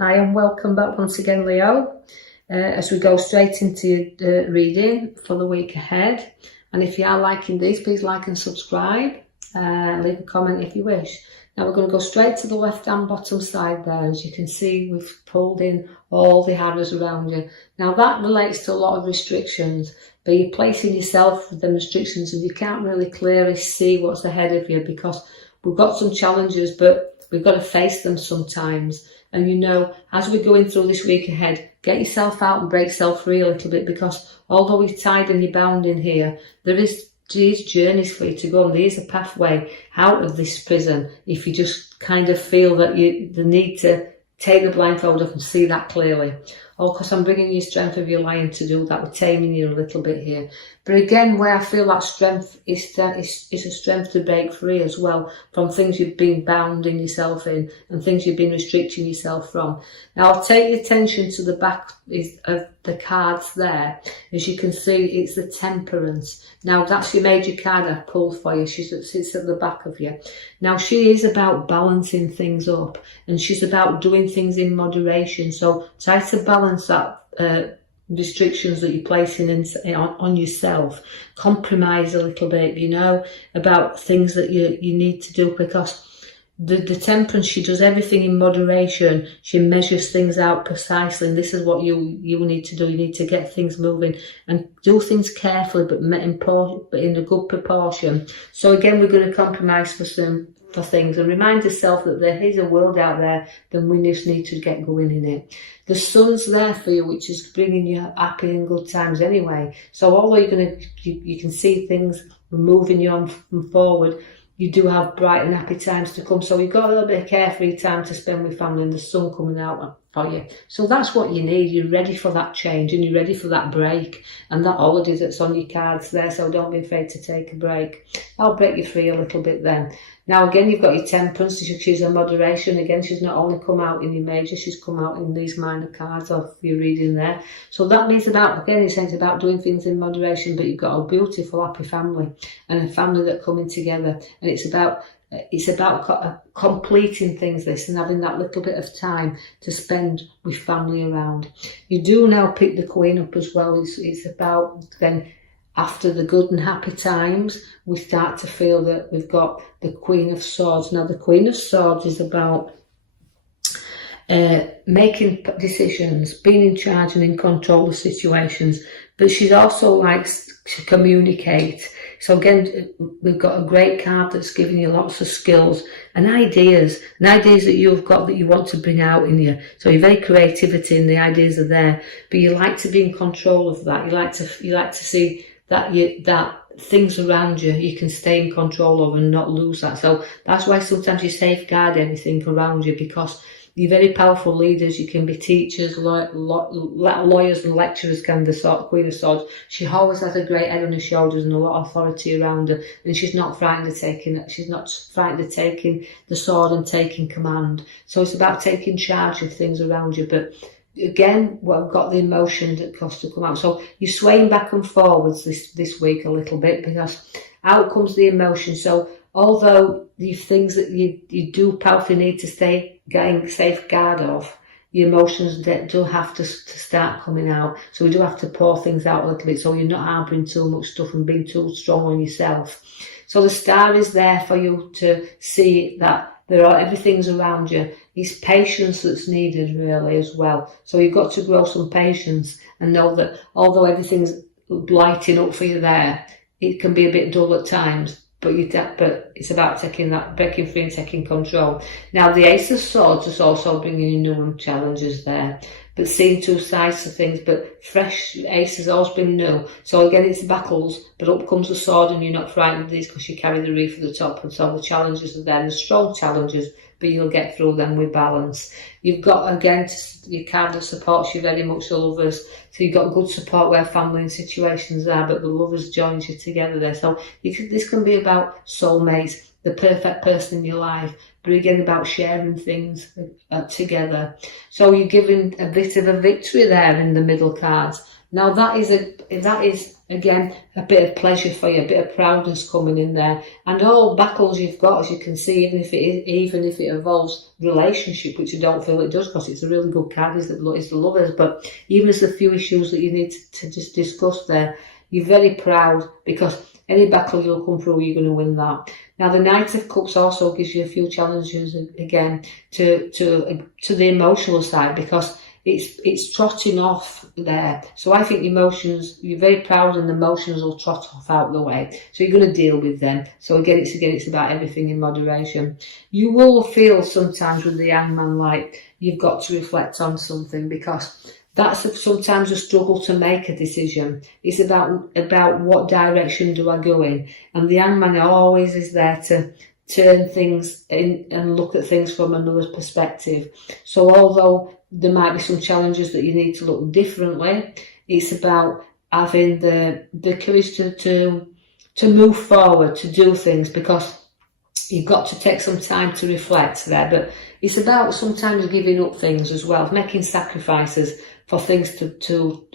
Hi and welcome back once again, Leo, as we go straight into reading for the week ahead. And if you are liking these, please like and subscribe, leave a comment if you wish. Now we're going to go straight to the left hand bottom side there. As you can see, we've pulled in all the arrows around you. Now that relates to a lot of restrictions, but you're placing yourself with the restrictions and you can't really clearly see what's ahead of you because we've got some challenges, but we've got to face them sometimes. And you know, as we're going through this week ahead, get yourself out and break yourself free a little bit, because although you're tied and you're bound in here, there is these journeys for you to go, and there is a pathway out of this prison if you just kind of feel that the need to take the blindfold off and see that clearly. Or because I'm bringing you strength of your lion to do that, we're taming you a little bit here. But again, where I feel that strength is a strength to break free as well from things you've been bounding yourself in and things you've been restricting yourself from. Now I'll take your attention to the back of the cards there. As you can see, it's the Temperance. Now that's your major card I've pulled for you. She sits at the back of you. Now she is about balancing things up, and she's about doing things in moderation. So try to balance that restrictions that you're placing on yourself. Compromise a little bit, you know, about things that you need to do, because the Temperance, she does everything in moderation. She measures things out precisely, and this is what you need to do. You need to get things moving and do things carefully, but in a good proportion. So again, we're going to compromise for things and remind yourself that there is a world out there, then we just need to get going in it. The Sun's there for you, which is bringing you happy and good times anyway. So although you can see things moving you on forward, you do have bright and happy times to come. So you've got a little bit of carefree time to spend with family and the sun coming out for you. So that's what you need. You're ready for that change and you're ready for that break and that holiday that's on your cards there. So don't be afraid to take a break. I'll break you free a little bit then. Now again, you've got your Temperance. She's a moderation. Again, she's not only come out in your major, she's come out in these minor cards of your reading there. So that means it's about doing things in moderation, but you've got a beautiful, happy family and a family that coming together. And it's about completing things, this, and having that little bit of time to spend with family around. You do now pick the Queen up as well. It's about then, after the good and happy times, we start to feel that we've got the Queen of Swords. Now, the Queen of Swords is about making decisions, being in charge and in control of situations, but she also likes to communicate. So again, we've got a great card that's giving you lots of skills and ideas that you've got that you want to bring out in you. So you're very creativity and the ideas are there, but you like to be in control of that. You like to see that things around you can stay in control of and not lose that. So that's why sometimes you safeguard everything around you, because you're very powerful leaders. You can be teachers, lawyers and lecturers, kind of the sort of Queen of Swords. She always has a great head on her shoulders and a lot of authority around her, and she's not frightened of taking the sword and taking command. So it's about taking charge of things around you, but again, we've got the emotion that costs to come out. So you're swaying back and forwards this week a little bit, because out comes the emotion. So although these things that you do powerfully need to stay getting safeguard of, your emotions do have to start coming out. So we do have to pour things out a little bit, so you're not harbouring too much stuff and being too strong on yourself. So the star is there for you to see that everything's around you. It's patience that's needed really as well. So you've got to grow some patience and know that although everything's lighting up for you there, it can be a bit dull at times, but it's about breaking free and taking control. Now the Ace of Swords is also bringing you new challenges there, but seeing two sides to things, but fresh ace has always been new. So again, it's battles, but up comes the sword and you're not frightened of these because you carry the wreath at the top, and so the challenges are there, the strong challenges, but you'll get through them with balance. You've got, again, your card that supports you very much, the Lovers. So you've got good support where family and situations are, but the Lovers joins you together there. So this can be about soulmates, the perfect person in your life, but again about sharing things together. So you're giving a bit of a victory there in the middle cards, Now that is again a bit of pleasure for you, a bit of proudness coming in there, and all battles you've got, as you can see, even if it involves relationship, which I don't feel it does, because it's a really good card, is the lovers. But even as the few issues that you need to just discuss there, you're very proud, because any battle you'll come through, you're going to win that. Now the Knight of Cups also gives you a few challenges again to the emotional side, because it's trotting off there. So I think emotions, you're very proud, and the emotions will trot off out the way. So you're going to deal with them. So again, it's about everything in moderation. You will feel sometimes with the Hangman like you've got to reflect on something, because that's sometimes a struggle to make a decision. It's about what direction do I go in, and the Hangman always is there to turn things in and look at things from another perspective. So although there might be some challenges that you need to look differently, it's about having the courage to move forward, to do things, because you've got to take some time to reflect there. But it's about sometimes giving up things as well, making sacrifices for things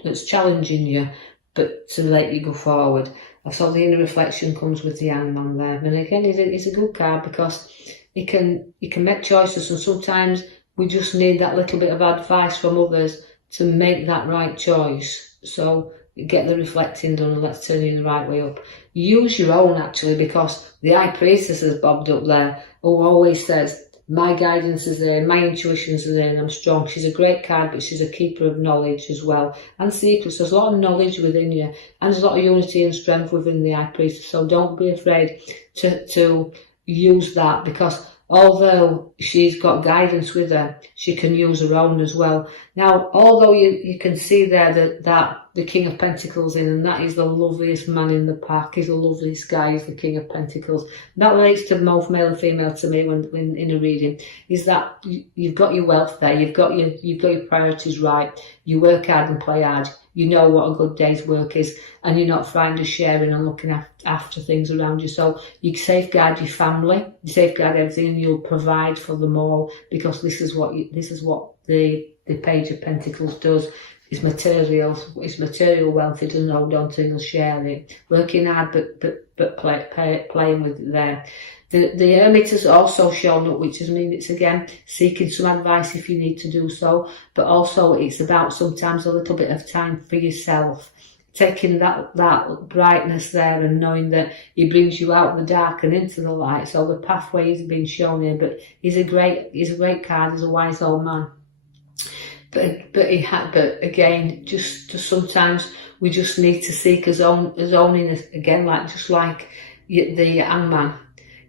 that's challenging you, but to let you go forward. So the inner reflection comes with the Hangman there. And again, it's a good card, because you can make choices, and sometimes we just need that little bit of advice from others to make that right choice. So get the reflecting done, and let's turn you the right way up. Use your own, actually, because the High Priestess has bobbed up there, who always says, my guidance is there, my intuitions are there, and I'm strong. She's a great card, but she's a keeper of knowledge as well, and secrets. There's a lot of knowledge within you, and there's a lot of unity and strength within the High Priestess. So don't be afraid to use that, because although she's got guidance with her, she can use her own as well. Now, although you can see there that the King of Pentacles in, and that is the loveliest man in the pack. He's the loveliest guy, he's the King of Pentacles. That relates to both male and female to me when in a reading, is that you've got your wealth there, you've got your priorities right, you work hard and play hard, you know what a good day's work is, and you're not frightened of sharing and looking after things around you. So you safeguard your family, you safeguard everything, and you'll provide for them all, because this is what the Page of Pentacles does. It's material wealth. It doesn't hold on to, you'll share it. Working hard, but playing with it there. The Hermit has also shown up, which means it's again seeking some advice if you need to do so, but also it's about sometimes a little bit of time for yourself, taking that brightness there and knowing that he brings you out of the dark and into the light. So the pathway is being shown here, but he's a great card. He's a wise old man. But again, just sometimes we just need to seek his own inner, again, just like the Hangman.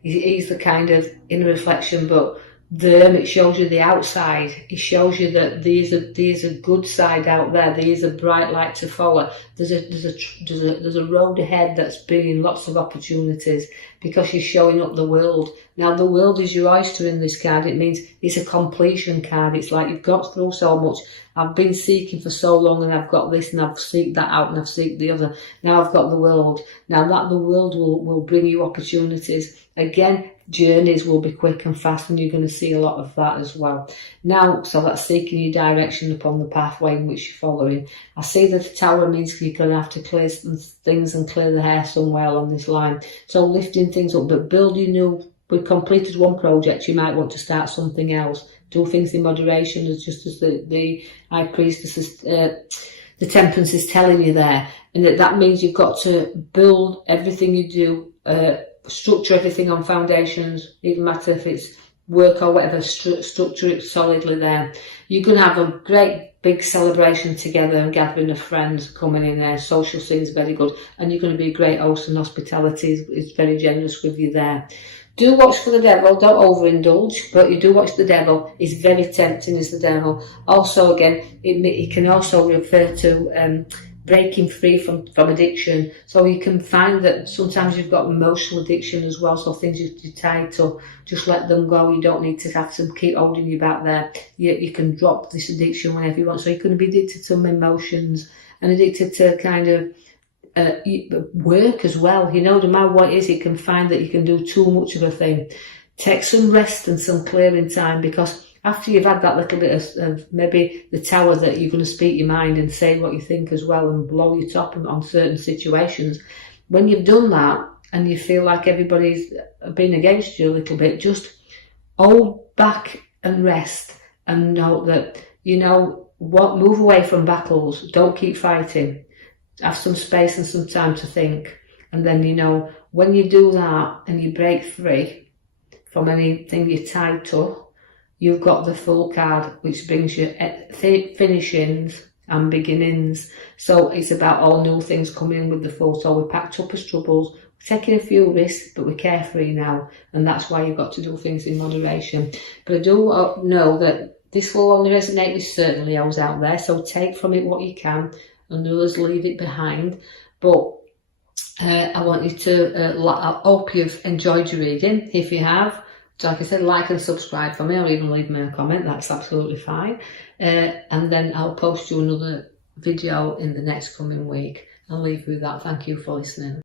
He's the kind of inner reflection, but the Hermit shows you the outside. He shows you that there's a good side out there. There's a bright light to follow. There's a road ahead that's bringing lots of opportunities, because you're showing up the world. Now the world is your oyster in this card. It means it's a completion card. It's like you've got through so much. I've been seeking for so long, and I've got this, and I've seeked that out, and I've seeked the other. Now I've got the world. Now that the world will bring you opportunities. Again, journeys will be quick and fast, and you're going to see a lot of that as well. Now, so that's seeking your direction upon the pathway in which you're following. I see that the Tower means you're going to have to clear some things and clear the hair somewhere along this line. So lifting things up, but building new. We've completed one project, you might want to start something else. Do things in moderation, just as the High Priestess, the Temperance is telling you there. And that means you've got to build everything you do, structure everything on foundations, even matter if it's work or whatever, structure it solidly there. You're going to have a great big celebration together and gathering of friends coming in there. Social scene's very good, and you're going to be a great host, and hospitality is very generous with you there. Do watch for the devil, don't overindulge, but you do watch the devil. He's very tempting as the devil. Also, again, it can also refer to breaking free from addiction. So you can find that sometimes you've got emotional addiction as well, so things you're tied to, just let them go. You don't need to have to keep holding you back there. You can drop this addiction whenever you want. So you're going to be addicted to some emotions and addicted to kind of work as well. No matter what it is, you can find that you can do too much of a thing. Take some rest and some clearing time, because after you've had that little bit of maybe the tower that you're going to speak your mind and say what you think as well and blow your top on certain situations, when you've done that and you feel like everybody's been against you a little bit, just hold back and rest and know that, you know what, move away from battles, don't keep fighting, have some space and some time to think. And then, you know, when you do that and you break free from anything you're tied to, you've got the Fool card, which brings you finishings and beginnings. So it's about all new things coming in with the Fool. So we're packed up as troubles, we're taking a few risks, but we're carefree now. And that's why you've got to do things in moderation. But I do know that this will only resonate with certain Leos out there. So take from it what you can and others leave it behind. But I want you to, I hope you've enjoyed your reading. If you have, like I said, like and subscribe for me, or even leave me a comment, that's absolutely fine. And then I'll post you another video in the next coming week. I'll leave you with that. Thank you for listening.